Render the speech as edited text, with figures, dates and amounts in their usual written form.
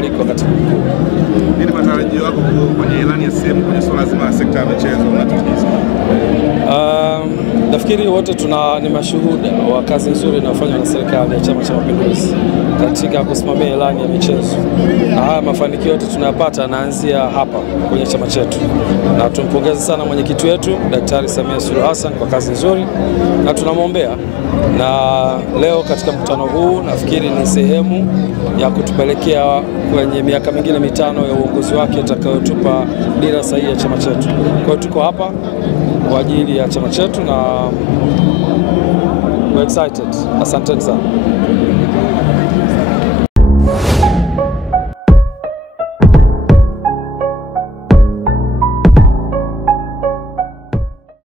mwaliko wa katibu mkuu. Nini matarajio yako kwenye ilani ya CCM kwenye swala zima la sekta ya michezo unachotimiza? Nafikiri wote ni mashuhuda wa kazi nzuri inayofanywa na serikali ya Chama cha Mapinduzi katika kusimamia ilani ya michezo, na haya mafanikio yote tunayapata yanaanzia hapa kwenye chama chetu, na tumpongeze sana mwenyekiti wetu Daktari Samia Suluhu Hassan kwa kazi nzuri na tunamwombea. Na leo katika mkutano huu nafikiri ni sehemu ya kutupelekea kwenye miaka mingine mitano ya uongozi wake itakayotupa dira sahihi ya chama chetu. Kwa hiyo tuko hapa kwa ajili ya chama chetu na we're excited. Asanteni sana.